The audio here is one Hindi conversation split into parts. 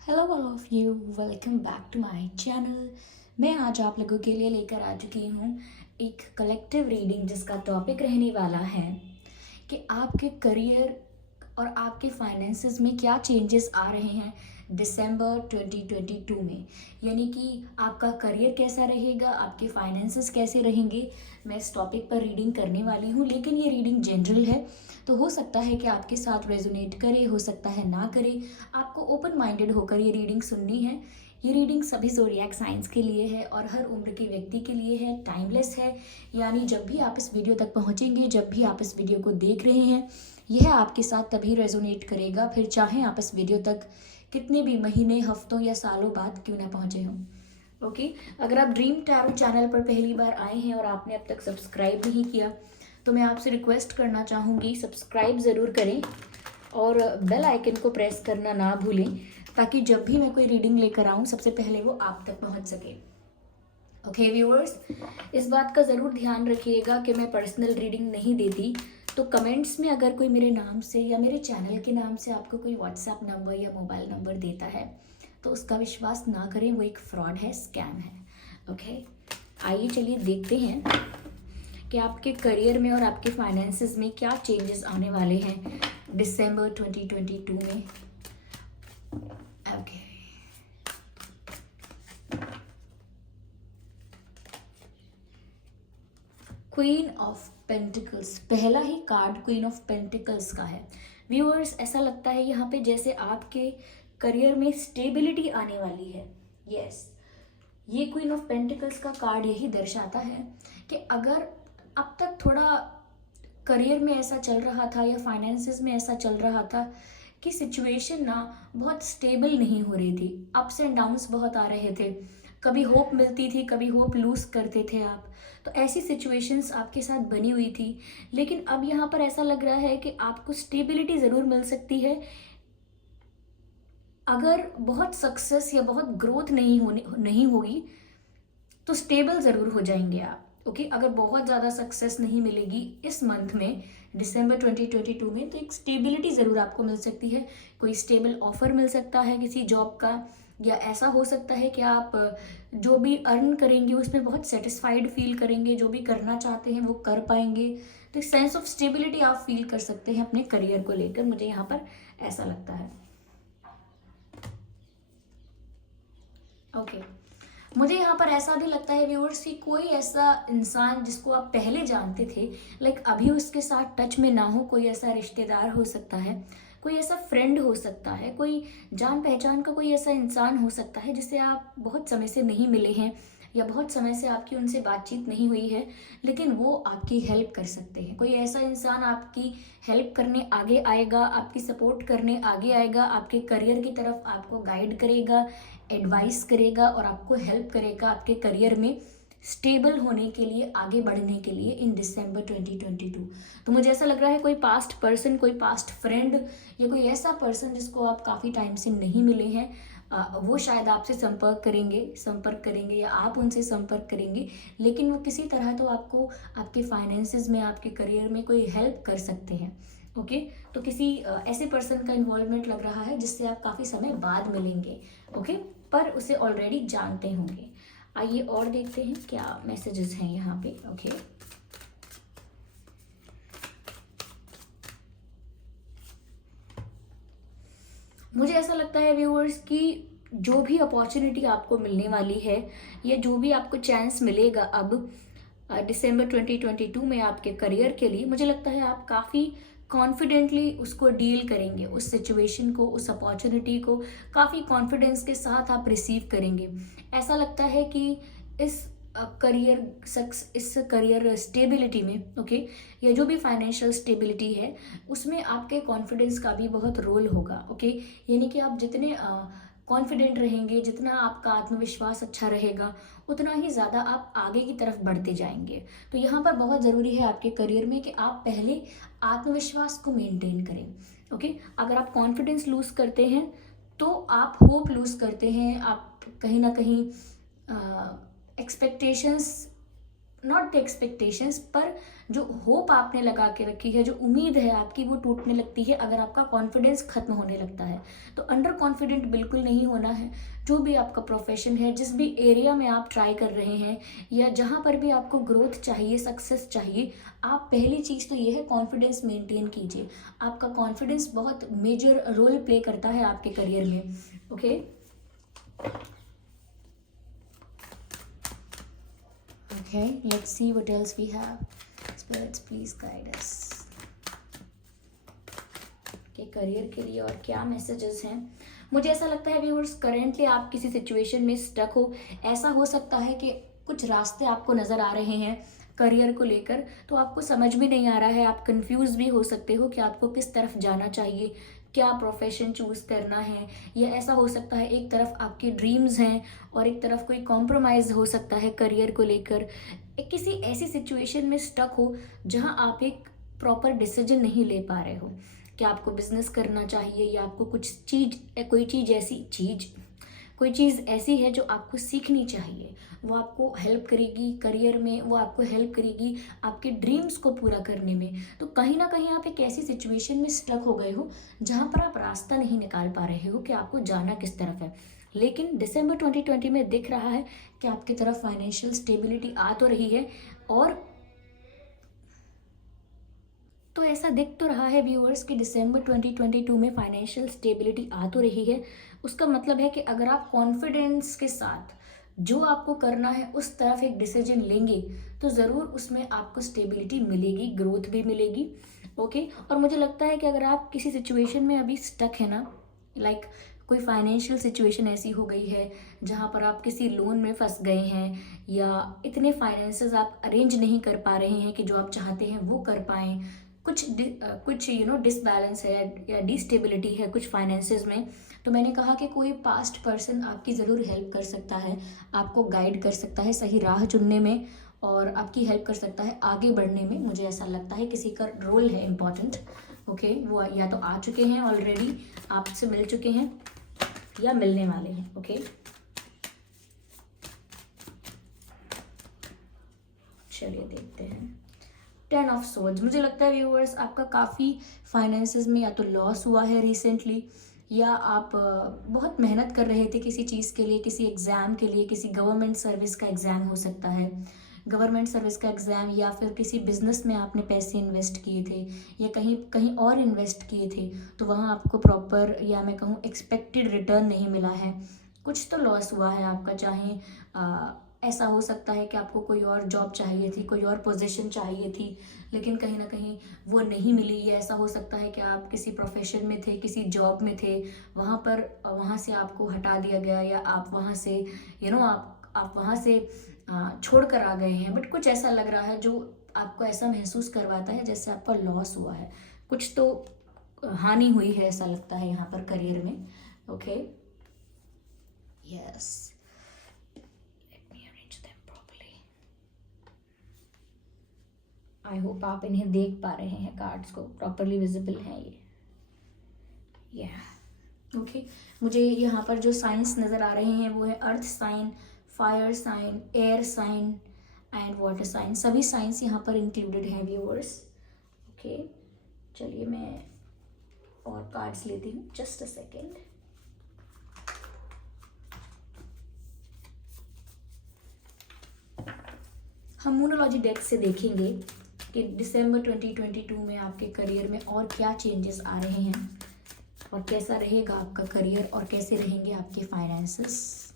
Hello all of you, welcome back to my channel. मैं आज आप लोगों के लिए लेकर आ चुकी हूँ एक कलेक्टिव रीडिंग जिसका टॉपिक रहने वाला है कि आपके करियर और आपके फाइनेंसेस में क्या चेंजेस आ रहे हैं दिसंबर 2022 में। यानी कि आपका करियर कैसा रहेगा, आपके फाइनेंसेस कैसे रहेंगे। मैं इस टॉपिक पर रीडिंग करने वाली हूँ, लेकिन ये रीडिंग जनरल है, तो हो सकता है कि आपके साथ रेजोनेट करे, हो सकता है ना करे। आपको ओपन माइंडेड होकर ये रीडिंग सुननी है। ये रीडिंग सभी ज़ोडिएक साइंस के लिए है और हर उम्र के व्यक्ति के लिए है, टाइमलेस है। यानी जब भी आप इस वीडियो तक पहुंचेंगे, जब भी आप इस वीडियो को देख रहे हैं, यह आपके साथ तभी रेजोनेट करेगा, फिर चाहे आप इस वीडियो तक कितने भी महीने, हफ्तों या सालों बाद क्यों ना पहुंचे हों। ओके, अगर आप ड्रीम टैरो चैनल पर पहली बार आए हैं और आपने अब तक सब्सक्राइब नहीं किया, तो मैं आपसे रिक्वेस्ट करना चाहूँगी सब्सक्राइब ज़रूर करें और बेल आइकन को प्रेस करना ना भूलें, ताकि जब भी मैं कोई रीडिंग लेकर आऊँ सबसे पहले वो आप तक पहुँच सके। ओके व्यूअर्स, इस बात का ज़रूर ध्यान रखिएगा कि मैं पर्सनल रीडिंग नहीं देती। तो कमेंट्स में अगर कोई मेरे नाम से या मेरे चैनल के नाम से आपको कोई व्हाट्सएप नंबर या मोबाइल नंबर देता है तो उसका विश्वास ना करें, वो एक फ्रॉड है, स्कैम है। ओके, आइए चलिए देखते हैं कि आपके करियर में और आपके फाइनेंसेस में क्या चेंजेस आने वाले हैं दिसंबर 2022 में। ओके, क्वीन ऑफ पेंटिकल्स, पहला ही कार्ड क्वीन ऑफ पेंटिकल्स का है। व्यूअर्स, ऐसा लगता है यहाँ पे जैसे आपके करियर में स्टेबिलिटी आने वाली है। यस, ये क्वीन ऑफ पेंटिकल्स का कार्ड यही दर्शाता है कि अगर अब तक थोड़ा करियर में ऐसा चल रहा था या फाइनेंसेस में ऐसा चल रहा था कि सिचुएशन ना बहुत स्टेबल नहीं हो रही थी, अप्स एंड डाउन्स बहुत आ रहे थे, कभी होप मिलती थी, कभी होप लूज करते थे आप, तो ऐसी सिचुएशंस आपके साथ बनी हुई थी। लेकिन अब यहाँ पर ऐसा लग रहा है कि आपको स्टेबिलिटी ज़रूर मिल सकती है। अगर बहुत सक्सेस या बहुत ग्रोथ नहीं होगी तो स्टेबल ज़रूर हो जाएंगे आप। ओके, अगर बहुत ज़्यादा सक्सेस नहीं मिलेगी इस मंथ में, दिसंबर 2022 में, तो एक स्टेबिलिटी ज़रूर आपको मिल सकती है। कोई स्टेबल ऑफर मिल सकता है किसी जॉब का, या ऐसा हो सकता है कि आप जो भी अर्न करेंगे उसमें बहुत सेटिस्फाइड फील करेंगे, जो भी करना चाहते हैं वो कर पाएंगे। तो एक सेंस ऑफ स्टेबिलिटी आप फील कर सकते हैं अपने करियर को लेकर, मुझे यहाँ पर ऐसा लगता है। ओके, मुझे यहाँ पर ऐसा भी लगता है व्यूअर्स कि कोई ऐसा इंसान जिसको आप पहले जानते थे, लाइक अभी उसके साथ टच में ना हो, कोई ऐसा रिश्तेदार हो सकता है, कोई ऐसा फ्रेंड हो सकता है, कोई जान पहचान का कोई ऐसा इंसान हो सकता है जिससे आप बहुत समय से नहीं मिले हैं या बहुत समय से आपकी उनसे बातचीत नहीं हुई है, लेकिन वो आपकी हेल्प कर सकते हैं। कोई ऐसा इंसान आपकी हेल्प करने आगे आएगा, आपकी सपोर्ट करने आगे आएगा, आपके करियर की तरफ आपको गाइड करेगा, एडवाइस करेगा और आपको हेल्प करेगा आपके करियर में स्टेबल होने के लिए, आगे बढ़ने के लिए इन दिसंबर 2022। तो मुझे ऐसा लग रहा है कोई पास्ट पर्सन, कोई पास्ट फ्रेंड या कोई ऐसा पर्सन जिसको आप काफ़ी टाइम से नहीं मिले हैं, वो शायद आपसे संपर्क करेंगे या आप उनसे संपर्क करेंगे। लेकिन वो किसी तरह तो आपको आपके फाइनेंसेस में, आपके करियर में कोई हेल्प कर सकते हैं। ओके, तो किसी ऐसे पर्सन का इन्वॉल्वमेंट लग रहा है जिससे आप काफ़ी समय बाद मिलेंगे। ओके, पर उसे ऑलरेडी जानते होंगे। आइए और देखते हैं क्या मैसेजेस हैं यहाँ पे। ओके, मुझे ऐसा लगता है व्यूअर्स कि जो भी अपॉर्चुनिटी आपको मिलने वाली है या जो भी आपको चांस मिलेगा अब दिसंबर 2022 में आपके करियर के लिए, मुझे लगता है आप काफ़ी कॉन्फिडेंटली उसको डील करेंगे, उस सिचुएशन को, उस अपॉर्चुनिटी को काफ़ी कॉन्फिडेंस के साथ आप रिसीव करेंगे। ऐसा लगता है कि इस इस करियर स्टेबिलिटी में, ओके, या जो भी फाइनेंशियल स्टेबिलिटी है उसमें आपके कॉन्फिडेंस का भी बहुत रोल होगा। ओके, यानी कि आप जितने कॉन्फिडेंट रहेंगे, जितना आपका आत्मविश्वास अच्छा रहेगा, उतना ही ज़्यादा आप आगे की तरफ बढ़ते जाएंगे। तो यहाँ पर बहुत ज़रूरी है आपके करियर में कि आप पहले आत्मविश्वास को मेंटेन करें। ओके, अगर आप कॉन्फिडेंस लूज़ करते हैं तो आप होप लूज़ करते हैं, आप कहीं ना कहीं एक्सपेक्टेशंस नॉट द एक्सपेक्टेशंस, पर जो होप आपने लगा के रखी है, जो उम्मीद है आपकी, वो टूटने लगती है अगर आपका कॉन्फिडेंस खत्म होने लगता है। तो अंडर कॉन्फिडेंट बिल्कुल नहीं होना है। जो भी आपका प्रोफेशन है, जिस भी एरिया में आप ट्राई कर रहे हैं, या जहाँ पर भी आपको ग्रोथ चाहिए, सक्सेस चाहिए, आप पहली चीज़ तो ये है कॉन्फिडेंस मेंटेन कीजिए। आपका कॉन्फिडेंस बहुत मेजर रोल प्ले करता है आपके करियर में। Okay, okay, let's see what else we have. Spirits, please guide us. कि करियर के लिए और क्या मैसेजेस हैं। मुझे ऐसा लगता है व्यूअर्स, करेंटली आप किसी सिचुएशन में स्टक हो। ऐसा हो सकता है कि कुछ रास्ते आपको नज़र आ रहे हैं करियर को लेकर, तो आपको समझ में नहीं आ रहा है, आप कंफ्यूज भी हो सकते हो कि आपको किस तरफ जाना चाहिए, क्या प्रोफेशन चूज़ करना है। या ऐसा हो सकता है एक तरफ आपके ड्रीम्स हैं और एक तरफ कोई कॉम्प्रोमाइज़ हो सकता है करियर को लेकर। किसी ऐसी सिचुएशन में स्टक हो जहां आप एक प्रॉपर डिसीजन नहीं ले पा रहे हो कि आपको बिजनेस करना चाहिए, या आपको कोई चीज़ ऐसी है जो आपको सीखनी चाहिए, वो आपको हेल्प करेगी करियर में, वो आपको हेल्प करेगी आपके ड्रीम्स को पूरा करने में। तो कहीं ना कहीं आप एक ऐसी सिचुएशन में स्टक हो गए हो जहाँ पर आप रास्ता नहीं निकाल पा रहे हो कि आपको जाना किस तरफ है। लेकिन दिसंबर 2020 में दिख रहा है कि आपकी तरफ फाइनेंशियल स्टेबिलिटी आ तो रही है, और तो ऐसा दिख तो रहा है व्यूअर्स कि दिसंबर 2022 में फाइनेंशियल स्टेबिलिटी आ तो रही है। उसका मतलब है कि अगर आप कॉन्फिडेंस के साथ जो आपको करना है उस तरफ एक डिसीजन लेंगे, तो ज़रूर उसमें आपको स्टेबिलिटी मिलेगी, ग्रोथ भी मिलेगी। ओके, और मुझे लगता है कि अगर आप किसी सिचुएशन में अभी स्टक है ना, लाइक कोई फाइनेंशियल सिचुएशन ऐसी हो गई है जहाँ पर आप किसी लोन में फंस गए हैं, या इतने फाइनेंसेस आप अरेंज नहीं कर पा रहे हैं कि जो आप चाहते हैं वो कर पाएँ, कुछ डिसबैलेंस है या डिस्टेबिलिटी है कुछ फाइनेंसेस में, तो मैंने कहा कि कोई पास्ट पर्सन आपकी ज़रूर हेल्प कर सकता है, आपको गाइड कर सकता है सही राह चुनने में, और आपकी हेल्प कर सकता है आगे बढ़ने में। मुझे ऐसा लगता है किसी का रोल है इम्पॉर्टेंट। ओके, वो या तो आ चुके हैं ऑलरेडी, आपसे मिल चुके हैं, या मिलने वाले हैं। ओके, चलिए देखते हैं। 10 ऑफ सोर्ड्स, मुझे लगता है व्यूअर्स आपका काफ़ी फाइनेंसेस में या तो लॉस हुआ है रिसेंटली, या आप बहुत मेहनत कर रहे थे किसी चीज़ के लिए, किसी एग्ज़ाम के लिए, किसी गवर्नमेंट सर्विस का एग्ज़ाम हो सकता है, गवर्नमेंट सर्विस का एग्ज़ाम, या फिर किसी बिजनेस में आपने पैसे इन्वेस्ट किए थे, या कहीं कहीं और इन्वेस्ट किए थे, तो वहाँ आपको प्रॉपर, या मैं कहूँ एक्सपेक्टेड रिटर्न नहीं मिला है। कुछ तो लॉस हुआ है आपका, चाहे ऐसा हो सकता है कि आपको कोई और जॉब चाहिए थी, कोई और पोजीशन चाहिए थी, लेकिन कहीं ना कहीं वो नहीं मिली। या ऐसा हो सकता है कि आप किसी प्रोफेशन में थे, किसी जॉब में थे, वहाँ से आपको हटा दिया गया, या आप वहाँ से आप वहाँ से छोड़ कर आ गए हैं। बट कुछ ऐसा लग रहा है जो आपको ऐसा महसूस करवाता है जैसे आपका लॉस हुआ है, कुछ तो हानि हुई है, ऐसा लगता है यहाँ पर करियर में। ओके, यस, आई होप आप इन्हें देख पा रहे हैं, कार्ड्स को प्रॉपरली विजिबल है ये। ओके, मुझे यहाँ पर जो साइंस नज़र आ रहे हैं वो है earth sign, fire sign, air sign and water sign. सभी साइंस यहाँ पर इंक्लूडेड हैं व्यूअर्स। ओके, चलिए मैं और कार्ड्स लेती हूँ, जस्ट अ सेकेंड। हम मूनोलॉजी डेक से देखेंगे कि दिसंबर 2022 में आपके करियर में और क्या चेंजेस आ रहे हैं, और कैसा रहेगा आपका करियर, और कैसे रहेंगे आपके finances.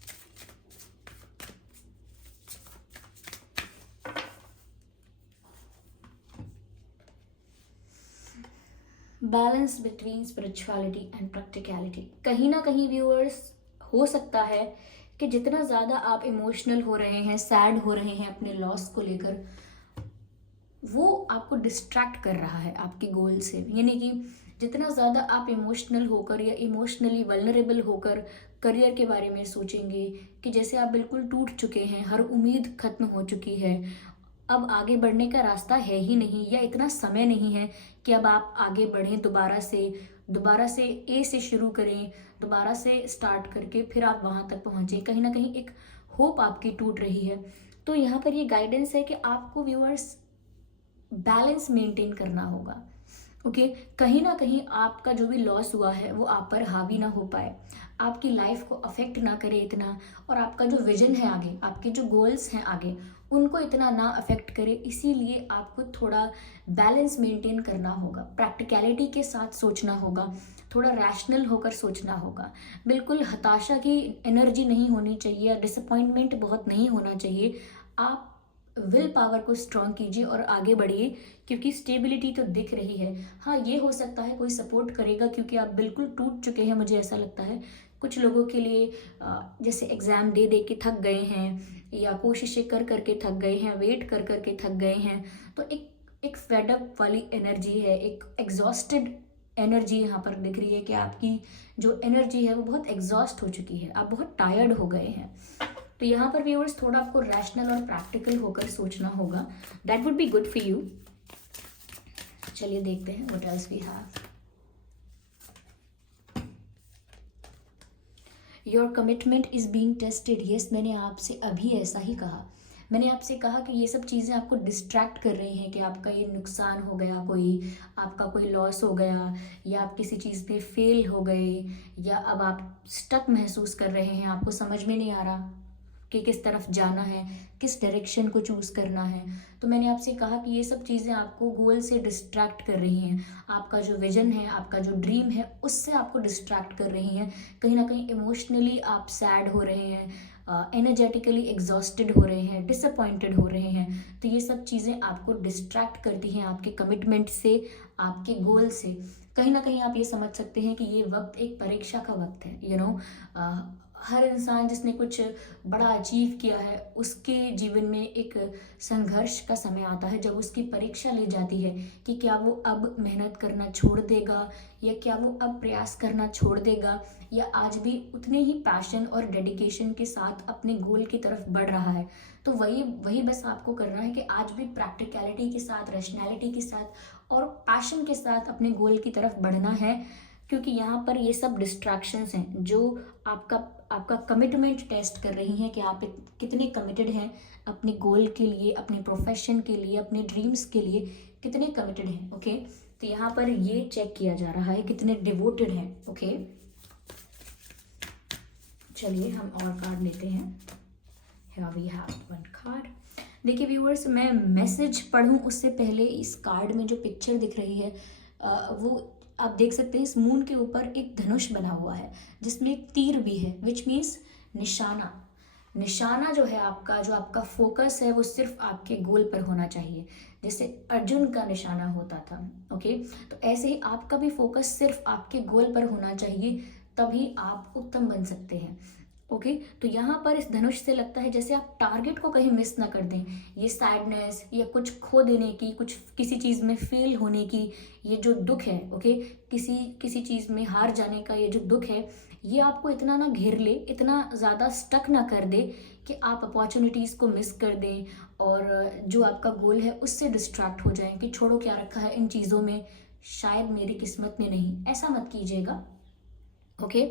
Balance between spirituality and practicality. कहीं ना कहीं व्यूअर्स, हो सकता है कि जितना ज़्यादा आप इमोशनल हो रहे हैं, सैड हो रहे हैं अपने लॉस को लेकर, वो आपको डिस्ट्रैक्ट कर रहा है आपके गोल से। यानी कि जितना ज़्यादा आप इमोशनल होकर या इमोशनली वल्नरेबल होकर करियर के बारे में सोचेंगे कि जैसे आप बिल्कुल टूट चुके हैं, हर उम्मीद खत्म हो चुकी है, अब आगे बढ़ने का रास्ता है ही नहीं, या इतना समय नहीं है कि अब आप आगे बढ़ें, दोबारा से ए से शुरू करें, दोबारा से स्टार्ट करके फिर आप वहाँ तक पहुँचें। कहीं ना कहीं एक होप आपकी टूट रही है। तो यहाँ पर ये गाइडेंस है कि आपको व्यूअर्स बैलेंस मेंटेन करना होगा। ओके, कहीं ना कहीं आपका जो भी लॉस हुआ है वो आप पर हावी ना हो पाए, आपकी लाइफ को अफेक्ट ना करे इतना, और आपका जो विजन है आगे, आपके जो गोल्स हैं आगे, उनको इतना ना अफेक्ट करे। इसीलिए आपको थोड़ा बैलेंस मेंटेन करना होगा, प्रैक्टिकलिटी के साथ सोचना होगा, थोड़ा रैशनल होकर सोचना होगा। बिल्कुल हताशा की एनर्जी नहीं होनी चाहिए, डिसअपॉइंटमेंट बहुत नहीं होना चाहिए। आप विल पावर को स्ट्रॉन्ग कीजिए और आगे बढ़िए, क्योंकि स्टेबिलिटी तो दिख रही है। हाँ, ये हो सकता है कोई सपोर्ट करेगा, क्योंकि आप बिल्कुल टूट चुके हैं, मुझे ऐसा लगता है। कुछ लोगों के लिए जैसे एग्ज़ाम दे दे के थक गए हैं, या कोशिशें कर करके थक गए हैं, वेट कर करके थक गए हैं, तो एक फेडअप वाली एनर्जी है, एक एग्जॉस्टेड एनर्जी यहाँ पर दिख रही है कि आपकी जो एनर्जी है वो बहुत एग्जॉस्ट हो चुकी है, आप बहुत टायर्ड हो गए हैं। तो यहाँ पर व्यूअर्स थोड़ा आपको रैशनल और प्रैक्टिकल होकर सोचना होगा, that would be good for you. चलिए देखते हैं what else we have. Your commitment is being tested. Yes, मैंने आपसे अभी ऐसा ही कहा। मैंने आपसे कहा कि ये सब चीज़ें आपको डिस्ट्रैक्ट कर रही हैं, कि आपका ये नुकसान हो गया, कोई आपका कोई लॉस हो गया, या आप किसी चीज़ पे फेल हो गए, या अब आप स्टक महसूस कर रहे हैं, आपको समझ में नहीं आ रहा कि किस तरफ जाना है, किस डायरेक्शन को चूज़ करना है। तो मैंने आपसे कहा कि ये सब चीज़ें आपको गोल से डिस्ट्रैक्ट कर रही हैं, आपका जो विजन है, आपका जो ड्रीम है, उससे आपको डिस्ट्रैक्ट कर रही हैं। कहीं ना कहीं इमोशनली आप सैड हो रहे हैं, एनर्जेटिकली एग्जॉस्टेड हो रहे हैं, डिसअपॉइंटेड हो रहे हैं। तो ये सब चीज़ें आपको डिस्ट्रैक्ट करती हैं आपके कमिटमेंट से, आपके गोल से। कहीं ना कहीं आप ये समझ सकते हैं कि ये वक्त एक परीक्षा का वक्त है। हर इंसान जिसने कुछ बड़ा अचीव किया है, उसके जीवन में एक संघर्ष का समय आता है, जब उसकी परीक्षा ली जाती है कि क्या वो अब मेहनत करना छोड़ देगा, या क्या वो अब प्रयास करना छोड़ देगा, या आज भी उतने ही पैशन और डेडिकेशन के साथ अपने गोल की तरफ बढ़ रहा है। तो वही वही बस आपको करना है कि आज भी प्रैक्टिकलिटी के साथ, रैशनैलिटी के साथ और पैशन के साथ अपने गोल की तरफ बढ़ना है, क्योंकि यहाँ पर ये सब डिस्ट्रैक्शंस हैं जो आपका आपका कमिटमेंट टेस्ट कर रही हैं कि आप कितने कमिटेड हैं अपने गोल के लिए, अपने प्रोफेशन के लिए, अपने ड्रीम्स के लिए कितने कमिटेड हैं। ओके, तो यहाँ पर ये चेक किया जा रहा है कितने डिवोटेड हैं। ओके, चलिए हम और कार्ड लेते हैं। Here we have one card. देखिए व्यूअर्स, मैं मैसेज पढ़ूं उससे पहले इस कार्ड में जो पिक्चर दिख रही है वो आप देख सकते हैं। इस मून के ऊपर एक धनुष बना हुआ है जिसमें एक तीर भी है, विच मीन्स निशाना। निशाना जो है आपका, जो आपका फोकस है, वो सिर्फ आपके गोल पर होना चाहिए, जैसे अर्जुन का निशाना होता था। ओके, तो ऐसे ही आपका भी फोकस सिर्फ आपके गोल पर होना चाहिए, तभी आप उत्तम बन सकते हैं। ओके, तो यहाँ पर इस धनुष से लगता है जैसे आप टारगेट को कहीं मिस ना कर दें। ये सैडनेस या कुछ खो देने की, कुछ किसी चीज़ में फेल होने की ये जो दुख है, ओके, किसी चीज़ में हार जाने का ये जो दुख है, ये आपको इतना ना घेर ले, इतना ज़्यादा स्टक ना कर दे कि आप अपॉर्चुनिटीज़ को मिस कर दें और जो आपका गोल है उससे डिस्ट्रैक्ट हो जाएं कि छोड़ो, क्या रखा है इन चीज़ों में, शायद मेरी किस्मत में नहीं। ऐसा मत कीजिएगा। ओके,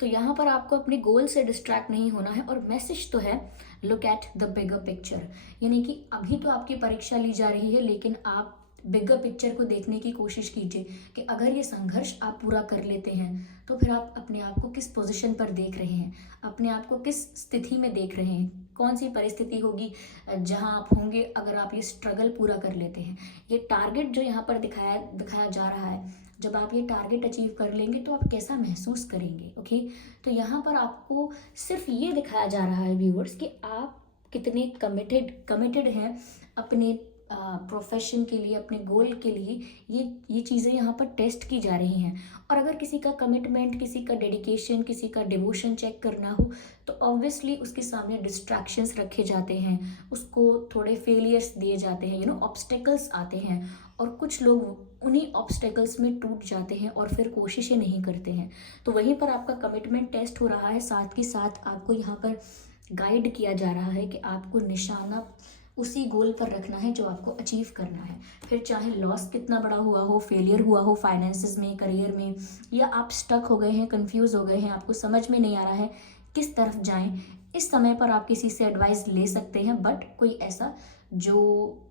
तो यहाँ पर आपको अपने गोल से डिस्ट्रैक्ट नहीं होना है। और मैसेज तो है, look at the bigger picture, यानी कि अभी तो आपकी परीक्षा ली जा रही है, लेकिन आप बिगर पिक्चर को देखने की कोशिश कीजिए कि अगर ये संघर्ष आप पूरा कर लेते हैं तो फिर आप अपने आप को किस पोजीशन पर देख रहे हैं, अपने आप को किस स्थिति में देख रहे हैं, कौन सी परिस्थिति होगी जहां आप होंगे अगर आप ये स्ट्रगल पूरा कर लेते हैं। ये टारगेट जो यहाँ पर दिखाया जा रहा है, जब आप ये टारगेट अचीव कर लेंगे तो आप कैसा महसूस करेंगे। ओके, तो यहाँ पर आपको सिर्फ ये दिखाया जा रहा है व्यूअर्स कि आप कितने कमिटेड हैं अपने प्रोफेशन के लिए, अपने गोल के लिए। ये चीज़ें यहाँ पर टेस्ट की जा रही हैं। और अगर किसी का कमिटमेंट, किसी का डेडिकेशन, किसी का डिवोशन चेक करना हो तो ऑब्वियसली उसके सामने डिस्ट्रैक्शंस रखे जाते हैं, उसको थोड़े फेलियर्स दिए जाते हैं, ऑब्स्टेकल्स आते हैं, और कुछ लोग उन्हीं ऑब्स्टेकल्स में टूट जाते हैं और फिर कोशिशें नहीं करते हैं। तो वहीं पर आपका कमिटमेंट टेस्ट हो रहा है, साथ के साथ आपको यहाँ पर गाइड किया जा रहा है कि आपको निशाना उसी गोल पर रखना है जो आपको अचीव करना है। फिर चाहे लॉस कितना बड़ा हुआ हो, फेलियर हुआ हो फाइनेंसेस में, करियर में, या आप स्टक हो गए हैं, कंफ्यूज हो गए हैं, आपको समझ में नहीं आ रहा है किस तरफ जाएं। इस समय पर आप किसी से एडवाइस ले सकते हैं, बट कोई ऐसा जो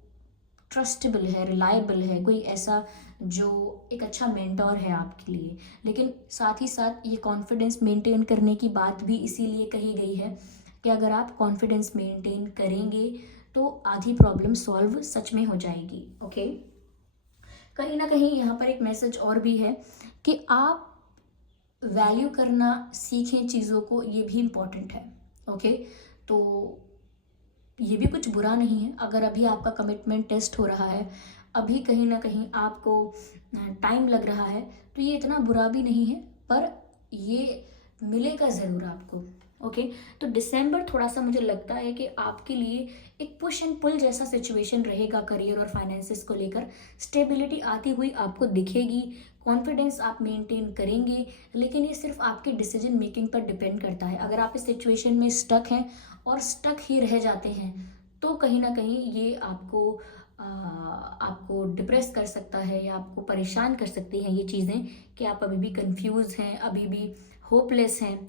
ट्रस्टेबल है, रिलायबल है, कोई ऐसा जो एक अच्छा मेंटोर है आपके लिए। लेकिन साथ ही साथ ये कॉन्फिडेंस मेंटेन करने की बात भी इसीलिए कही गई है कि अगर आप कॉन्फिडेंस मेंटेन करेंगे तो आधी प्रॉब्लम सॉल्व सच में हो जाएगी। ओके, कहीं ना कहीं यहाँ पर एक मैसेज और भी है कि आप वैल्यू करना सीखें चीज़ों को, ये भी इम्पॉर्टेंट है। ओके, तो ये भी कुछ बुरा नहीं है अगर अभी आपका कमिटमेंट टेस्ट हो रहा है, अभी कहीं ना कहीं आपको टाइम लग रहा है, तो ये इतना बुरा भी नहीं है, पर ये मिलेगा ज़रूर आपको। ओके, तो दिसंबर थोड़ा सा मुझे लगता है कि आपके लिए एक पुश एंड पुल जैसा सिचुएशन रहेगा करियर और फाइनेंसिस को लेकर। स्टेबिलिटी आती हुई आपको दिखेगी, कॉन्फिडेंस आप मेंटेन करेंगे, लेकिन ये सिर्फ आपके डिसीजन मेकिंग पर डिपेंड करता है। अगर आप इस सिचुएशन में स्टक हैं और स्टक ही रह जाते हैं तो कहीं ना कहीं ये आपको डिप्रेस कर सकता है या आपको परेशान कर सकती हैं ये चीज़ें कि आप अभी भी कंफ्यूज हैं, अभी भी होपलेस हैं।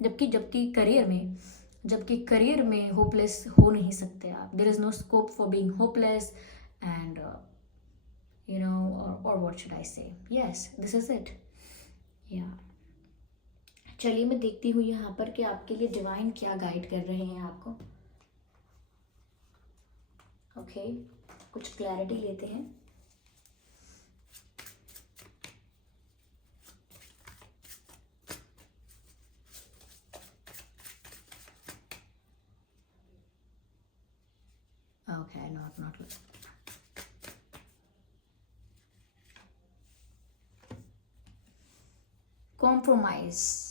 जबकि करियर में होपलेस हो नहीं सकते आप। There is no scope for being hopeless and you know, और what should I say, yes this is it. या चलिए मैं देखती हूँ यहाँ पर कि आपके लिए डिवाइन क्या गाइड कर रहे हैं आपको। ओके, कुछ क्लैरिटी लेते हैं। Okay, not compromise.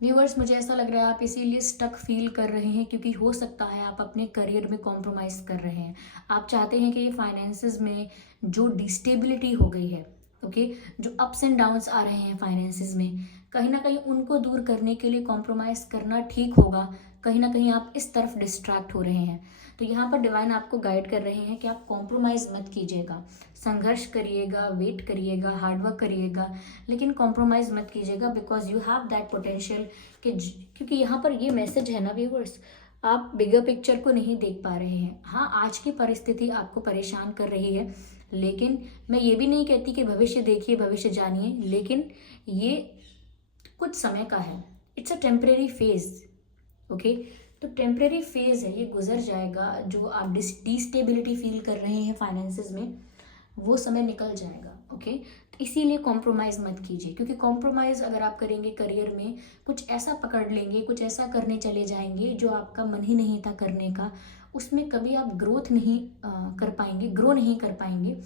व्यूअर्स, मुझे ऐसा लग रहा है आप इसीलिए स्टक फील कर रहे हैं क्योंकि हो सकता है आप अपने करियर में कॉम्प्रोमाइज़ कर रहे हैं। आप चाहते हैं कि ये फाइनेंसेस में जो डिस्टेबिलिटी हो गई है, ओके, जो अप्स एंड डाउन्स आ रहे हैं फाइनेंसेस में, कहीं ना कहीं उनको दूर करने के लिए कॉम्प्रोमाइज़ करना ठीक होगा। कहीं ना कहीं आप इस तरफ डिस्ट्रैक्ट हो रहे हैं, तो यहाँ पर डिवाइन आपको गाइड कर रहे हैं कि आप कॉम्प्रोमाइज़ मत कीजिएगा, संघर्ष करिएगा, वेट करिएगा, हार्डवर्क करिएगा, लेकिन कॉम्प्रोमाइज़ मत कीजिएगा because you have that potential. क्योंकि यहाँ पर ये मैसेज है ना व्यूअर्स, आप बिगर पिक्चर को नहीं देख पा रहे हैं। हाँ, आज की परिस्थिति आपको परेशान कर रही है, लेकिन मैं ये भी नहीं कहती कि भविष्य देखिए, भविष्य जानिए, लेकिन ये कुछ समय का है। It's a temporary phase. Okay, तो टेम्परेरी फेज है, ये गुजर जाएगा। जो आप डिस्टेबिलिटी फील कर रहे हैं फाइनेंसेस में, वो समय निकल जाएगा। ओके, तो इसीलिए कॉम्प्रोमाइज़ मत कीजिए, क्योंकि कॉम्प्रोमाइज़ अगर आप करेंगे करियर में, कुछ ऐसा पकड़ लेंगे, कुछ ऐसा करने चले जाएंगे जो आपका मन ही नहीं था करने का, उसमें कभी आप ग्रोथ नहीं कर पाएंगे, ग्रो नहीं कर पाएंगे,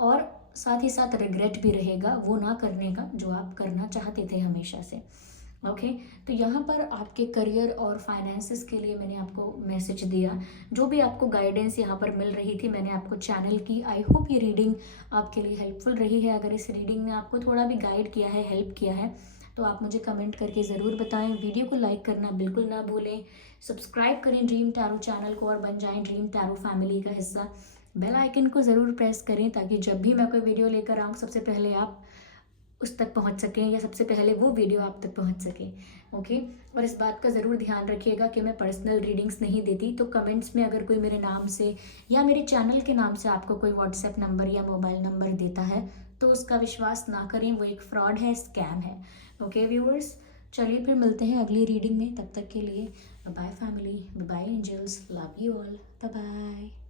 और साथ ही साथ रिग्रेट भी रहेगा वो ना करने का जो आप करना चाहते थे हमेशा से। ओके, तो यहाँ पर आपके करियर और फाइनेंसेस के लिए मैंने आपको मैसेज दिया। जो भी आपको गाइडेंस यहाँ पर मिल रही थी मैंने आपको चैनल की। आई होप ये रीडिंग आपके लिए हेल्पफुल रही है। अगर इस रीडिंग ने आपको थोड़ा भी गाइड किया है, हेल्प किया है, तो आप मुझे कमेंट करके ज़रूर बताएं। वीडियो को लाइक करना बिल्कुल ना भूलें। सब्सक्राइब करें ड्रीम टैरो चैनल को और बन जाएं ड्रीम टैरो फैमिली का हिस्सा। बेल आइकन को ज़रूर प्रेस करें ताकि जब भी मैं कोई वीडियो लेकर आऊँ सबसे पहले आप उस तक पहुंच सकें, या सबसे पहले वो वीडियो आप तक पहुंच सके। ओके, और इस बात का ज़रूर ध्यान रखिएगा कि मैं पर्सनल रीडिंग्स नहीं देती, तो कमेंट्स में अगर कोई मेरे नाम से या मेरे चैनल के नाम से आपको कोई व्हाट्सएप नंबर या मोबाइल नंबर देता है तो उसका विश्वास ना करें, वो एक फ्रॉड है, स्कैम है। ओके व्यूअर्स, चलिए फिर मिलते हैं अगली रीडिंग में। तब तक के लिए bye family, bye angels, love you all, bye bye.